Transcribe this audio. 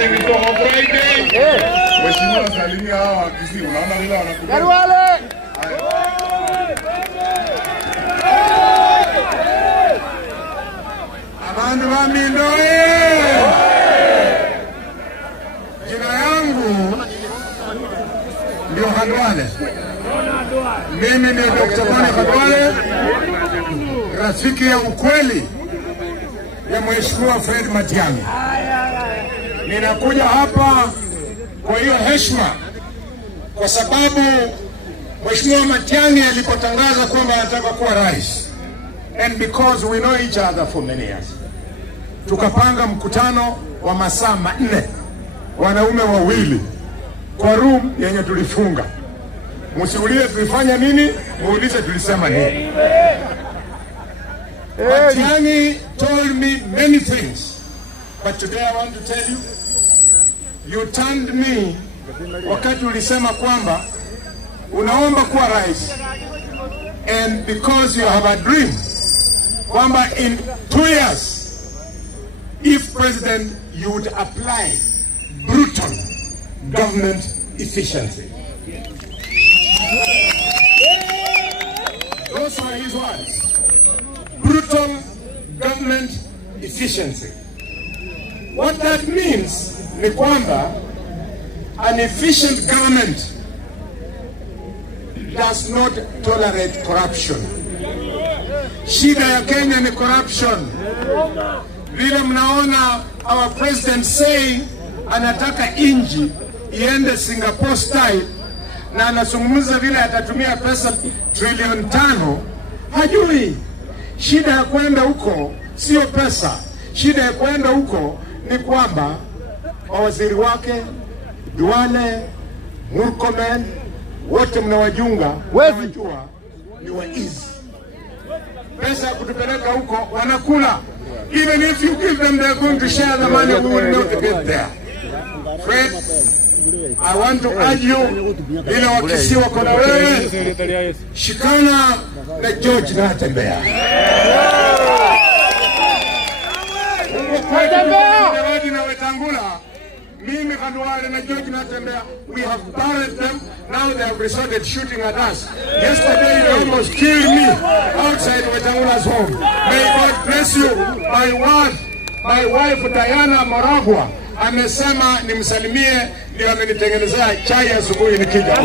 Kali Mitoho Friday. Mheshimiwa salimia hawa Kisii. Unaona lile wanakuja. Karwale. Abandu wa Mindoe. Jina yangu ndio Khalwale. Mimi ni Dr. Bwana Khalwale, rafiki ya ukweli ya Mheshimiwa Fred Matiang'i. Ninakuja hapa kwa hiyo heshima kwa sababu Mheshimiwa Matiang'i alipotangaza kwamba anataka kuwa rais, and because we know each other for many years, tukapanga mkutano wa masaa 4, wanaume wawili kwa room yenye tulifunga. Msiulize tulifanya nini, muulize tulisema nini. Matiang'i told me many things, but today I want to tell you, you turned me wakati ulisema kwamba unaomba kuwa rais, and because you have a dream kwamba in 2 years if president you would apply brutal government efficiency. Those are his words. Brutal government efficiency. What that means ni kwamba an efficient government does not tolerate corruption. Shida ya Kenya ni corruption. Vile mnaona our president saying anataka inji iende Singapore style, na anazungumza vile atatumia pesa trilioni 5, hajui shida ya kwenda huko sio pesa. Shida ya kwenda huko ni kwamba mawaziri wake Duale, Murkomen, wote mnawajunga, wajua ni waizi. Pesa kutupeleka huko wanakula. Even if you give them, they're going to share the money. We will not get there. Fred, I want to urge you, ile wakisi wako na wewe, shikana na George Natembeya. Na Wetangula, mimi Khalwale na George Natembeya, we have buried them. Now they have resorted shooting at us. Yesterday they almost killed me outside Wetangula's home. May God bless you. My wife Diana Maragwa amesema nimsalimie, ndio amenitengenezea chai asubuhi nikija.